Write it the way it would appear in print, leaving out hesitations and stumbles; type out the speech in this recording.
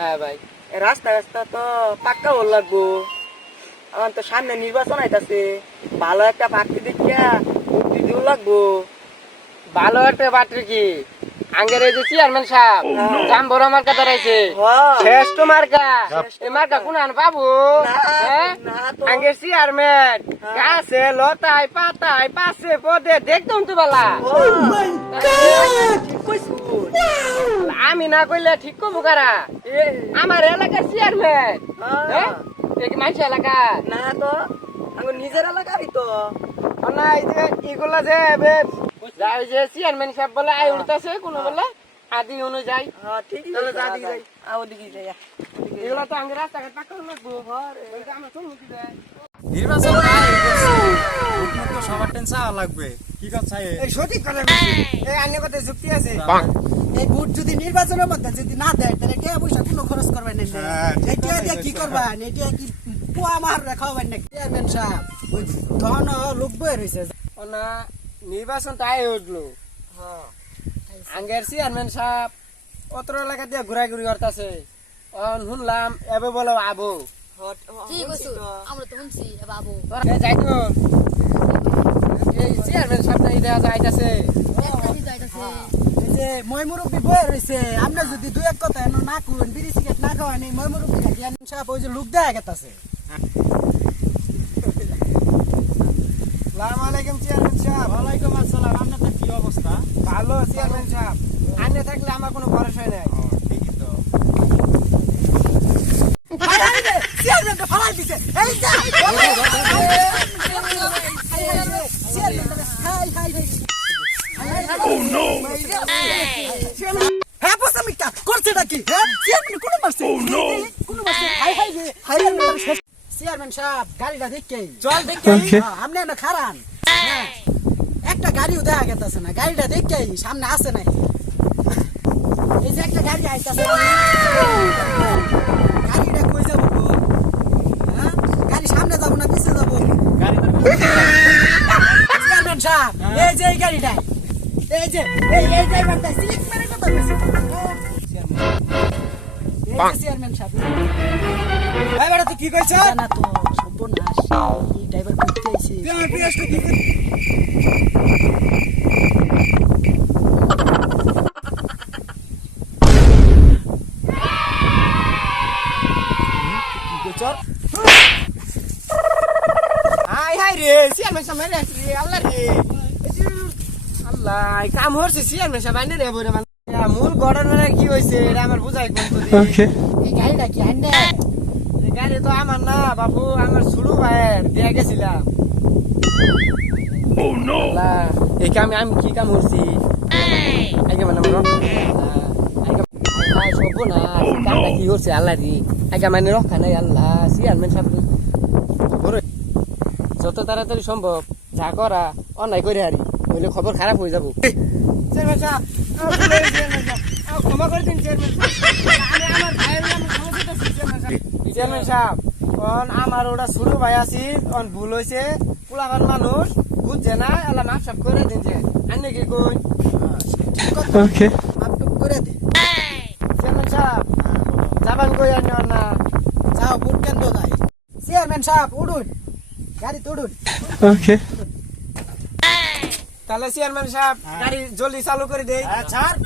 হ্যাঁ ভাই, রাস্তা রাস্তা তো পাক্কা ওর লাগবো। আমার তো সামনে নির্বাচন আইতাছে, ভালো একটা প্রার্থী দেখিয়া ভোট দিতেও লাগবো। ভালো একটা বাটরি কি আঙ্গের এই যে চেয়ারম্যান সাহেব দাম বড় মার্কা দাঁড়াইছে, শ্রেষ্ঠ মার্কা। এই মার্কা কোন আন পাবো? হ্যাঁ, আঙ্গের চেয়ারম্যান গাছে লতায় পাতায় পাশে পদে দেখতাম তো বালা। আমি না কইলে ঠিক করবো কারা? আমার এলাকার চেয়ারম্যান। হ্যাঁ, মানুষ এলাকা না তো আমার নিজের এলাকারই তো। না, এই যে এগুলা যে যাই যে চেয়ারম্যান সাহেব বলে আই উঠতেছে কোন বলে আদি অনুযায়ী। হ্যাঁ ঠিক চলো যা আছে, দিকে যাই। ওদিকে যাই। এগুলা তো আমি রাস্তাঘাট পাকা লাগবো। আমরা চলবো কি যায়? নির্বাচন তো সবার টেনশন লাগবে। কি কথা এই সঠিক কথা এই আন্য কথা যুক্তি আছে। এই ভোট যদি নির্বাচনের মধ্যে যদি না দেয় তাহলে টাকা পয়সা কোনো খরচ করবেন না। এটা দিয়ে কি করবেন? এটা কি পোয়া মার রাখাবেন না? চেয়ারম্যান সাহেব ওই ধন লোক বয়ে রয়েছে না, নির্বাচন তো আয় উঠলো। আঙ্গের চেয়ারম্যান সাহেব অত্র এলাকা দিয়ে ঘুরাঘুরি করতেছে। শুনলাম এবে বলে আবো ঠিক আছে, আমরা তো শুনছি বাবু যাই তো এই চেয়ারম্যান সাহেব নাই দেওয়া যাইতেছে। এই যে মই মুরব্বী বয়ে রয়েছে। আমরা যদি দুই এক কথা এনে না কুন বিড়ি সিগারেট না খাওয়ানি মই মুরব্বী চেয়ারম্যান সাহেব ওই যে লোক দেয়া গেতাছে। আসসালামু আলাইকুম চেয়ারম্যান সাহেব। ওয়ালাইকুম আসসালাম। আপনাদের কি অবস্থা? ভালো চেয়ারম্যান সাহেব, আইনে থাকলে আমার কোনো ভরসা নাই। ঠিকই তো। চেয়ারম্যান তো ফালাই দিছে। এই যে হ্যাঁ বসা মিটা করছে নাকি? হ্যাঁ চেয়ারম্যান কোন মারছে? কোন মারছে? হাই হাই রে হাই রে। চেয়ারম্যান সাহেব গাড়িটা দেখে চল দেখি। আপনি না খারান। হ্যাঁ, একটা গাড়িও দেখা গেছে না। গাড়িটা দেখে সামনে আসে নাই। এই যে একটা গাড়ি আইতাছে, গাড়িটা কই যাবো গো? হ্যাঁ, গাড়ি সামনে যাবো না পিছে যাবো? চেয়ারম্যান সাহেব এই যে এই গাড়িটা, এই যে এই ড্রাইভারটা সিলেক্ট মেরে কথা বলছে। এই যে চেয়ারম্যান সাহেব এবারে তুই কি কইছ? জানা তো সর্বনাশ। এই ড্রাইভার করতে আইছে। হাই হাই রে চেয়ারম্যান সাহেব মেরে আসছে রে। আল্লাহ রে, আল্লাহ কাম হচ্ছে চেয়ারম্যান সাহেব আইনে রে বলে মানে মূল ঘটনা কি হয়েছে এটা আমার বুঝাই কোন করি। এই গাড়িটা কি আনলে? গাড়ি তো আমার না বাবু, আমার ছোট ভাইয়ের দিয়ে গেছিলাম। আল্লাহ, এই কামে আমি কি কাম করছি? আগে মানে সব না কামটা কি করছে আল্লাহ রে। আগে মানে রক্ষা নাই আল্লাহ। চেয়ারম্যান সাহেব যত তাড়াতাড়ি সম্ভব যা করা অন্যায় করে হারি, নইলে খবর খারাপ হয়ে যাবো। চেয়ারম্যান সাহেব ক্ষমা করে দিন চেয়ারম্যান সাহেব। আমার ভাইয়ের নামে সমস্যা চেয়ারম্যান সাহেব আমার ওটা ছোট ভাই আছি, ভুল হয়েছে। পোলাবার মানুষ বুঝছে না, আল্লাহ মাফ সাফ করে দিন যে আন্য কি কই। মাপটুপ করে দে। চেয়ারম্যান সাহেব যাবান কই আন্য না? যাও ভোট কেন্দ্র যাই। চেয়ারম্যান সাহেব উঠুন, গাড়ি তুড়ুন। তাহলে চেয়ারম্যান সাহেব গাড়ি জলদি চালু করে দেই। ছাড়।